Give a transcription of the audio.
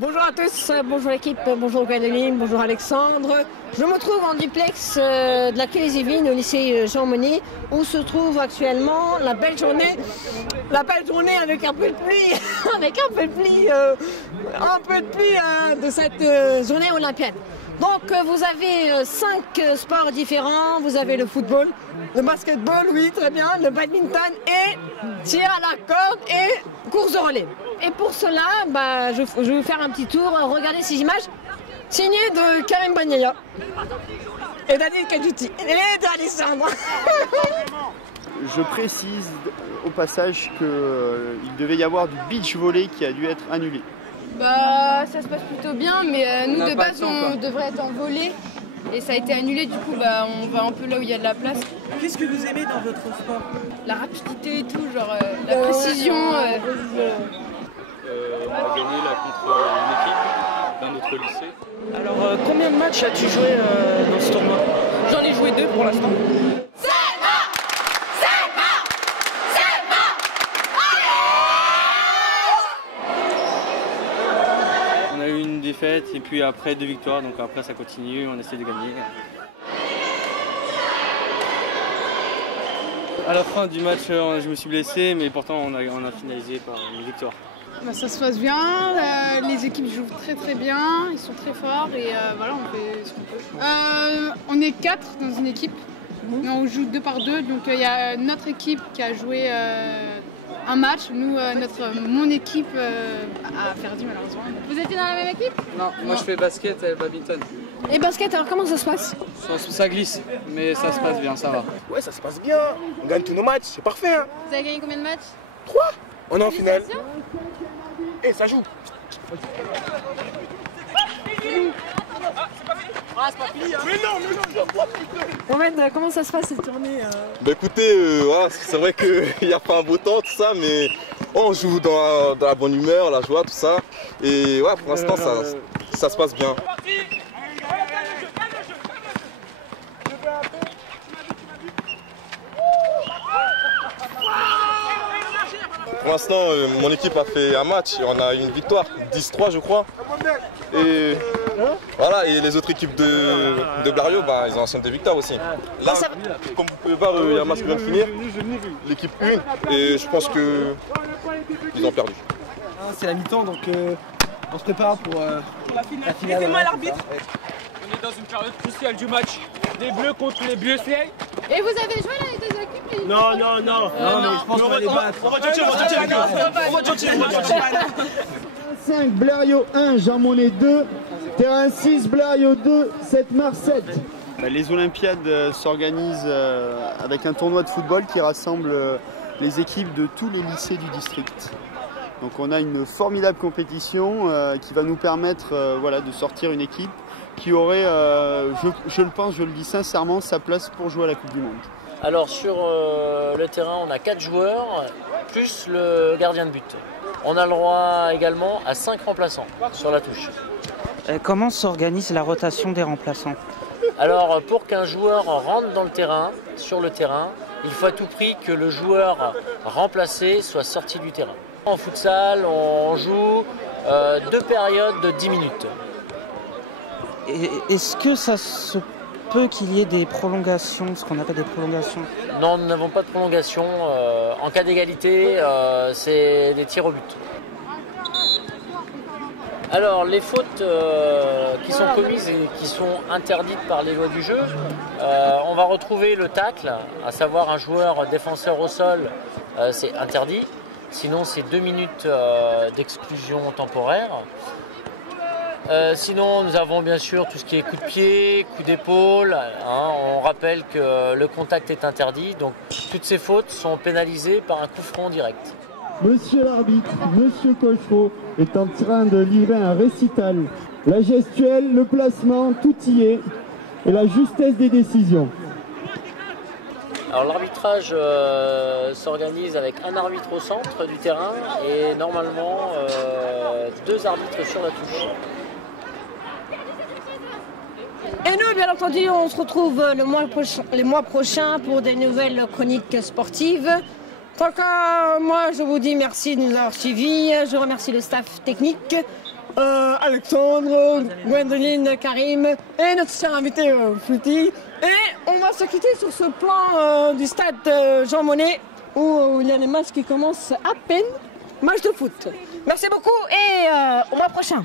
Bonjour à tous, bonjour l'équipe, bonjour Gaëlle, bonjour Alexandre. Je me trouve en duplex de la Quai-des-Yvelines au lycée Jean Monnet où se trouve actuellement la belle journée avec un peu de pluie, de cette journée olympienne. Donc vous avez 5 sports différents, vous avez le football, le basketball, oui très bien, le badminton et tir à la corde et course de relais. Et pour cela, je vais vous faire un petit tour, regardez ces images signées de Karim Bagnaia et Daniel Kadjouti et d'Alessandre. Je précise au passage qu'il devait y avoir du beach volley qui a dû être annulé. Ça se passe plutôt bien, mais nous de base on devrait être en volley et ça a été annulé, du coup on va un peu là où il y a de la place. Qu'est-ce que vous aimez dans votre sport? La rapidité et tout, genre la précision. On a gagné là contre une équipe d'un autre lycée. Alors combien de matchs as-tu joué dans ce tournoi? J'en ai joué 2 pour l'instant. On a eu une défaite et puis après 2 victoires, donc après ça continue, on essaie de gagner. À la fin du match, je me suis blessé, mais pourtant on a finalisé par une victoire. Ça se passe bien, les équipes jouent très bien, ils sont très forts et voilà, on fait ce qu'on peut. On est 4 dans une équipe, on joue 2 par 2, donc il y a notre équipe qui a joué un match, mon équipe a perdu malheureusement. Vous étiez dans la même équipe? Non, moi je fais basket et badminton. Et basket, alors comment ça se passe? Ça glisse, mais ça se passe bien, ça va. Ouais, ça se passe bien. On gagne tous nos matchs, c'est parfait. Hein. Vous avez gagné combien de matchs? 3. On est en finale. Et ça joue. Ah, c'est pas fini, hein. Mais non. Mohamed, comment ça se passe cette tournée Écoutez, voilà, c'est vrai qu'il n'y a pas un beau temps, tout ça, mais on joue dans la bonne humeur, la joie, tout ça. Et ouais, pour l'instant, ça se passe bien. Pour l'instant, mon équipe a fait un match et on a eu une victoire, 10-3 je crois. Et voilà, et les autres équipes de Blériot, ils en sont des victoires aussi. Là, comme vous pouvez voir, il y a un match qui vient de finir, l'équipe 1, et je pense qu'ils ont perdu. C'est la mi-temps, donc on se prépare pour la finale. Aidez-moi l'arbitre. On est dans une période cruciale du match. Des bleus contre les bleus ciel. Et vous avez joué là les 2 équipes? Non, je pense qu'on va les battre. On va tenter. 5, Blériot 1, Jean Monnet 2, terrain 6, Blériot 2, 7 Mars 7. Les Olympiades s'organisent avec un tournoi de football qui rassemble les équipes de tous les lycées du district. Donc on a une formidable compétition qui va nous permettre de sortir une équipe qui aurait, je le pense, je le dis sincèrement, sa place pour jouer à la Coupe du Monde. Alors sur le terrain, on a 4 joueurs, plus le gardien de but. On a le droit également à 5 remplaçants sur la touche. Comment s'organise la rotation des remplaçants? Alors pour qu'un joueur rentre dans le terrain, sur le terrain, il faut à tout prix que le joueur remplacé soit sorti du terrain. En futsal, on joue 2 périodes de 10 minutes. Est-ce que ça se peut qu'il y ait des prolongations, ce qu'on appelle des prolongations? Non, nous n'avons pas de prolongation. En cas d'égalité, c'est des tirs au but. Alors, les fautes qui sont commises et qui sont interdites par les lois du jeu, on va retrouver le tacle, à savoir un joueur défenseur au sol, c'est interdit. Sinon, c'est 2 minutes d'exclusion temporaire. Sinon, nous avons bien sûr tout ce qui est coup de pied, coup d'épaule. On rappelle que le contact est interdit, donc toutes ces fautes sont pénalisées par un coup franc direct. Monsieur l'arbitre, Monsieur Colfreau est en train de livrer un récital. La gestuelle, le placement, tout y est, et la justesse des décisions. Alors l'arbitrage s'organise avec un arbitre au centre du terrain et normalement 2 arbitres sur la touche. Et nous, bien entendu, on se retrouve les mois prochains pour des nouvelles chroniques sportives. En tout cas, moi, je vous dis merci de nous avoir suivis. Je remercie le staff technique. Alexandre, Gwendoline, Karim et notre cher invité Fluty. Et on va se quitter sur ce plan du stade Jean Monnet où il y a les matchs qui commencent à peine. Match de foot. Merci beaucoup et au mois prochain.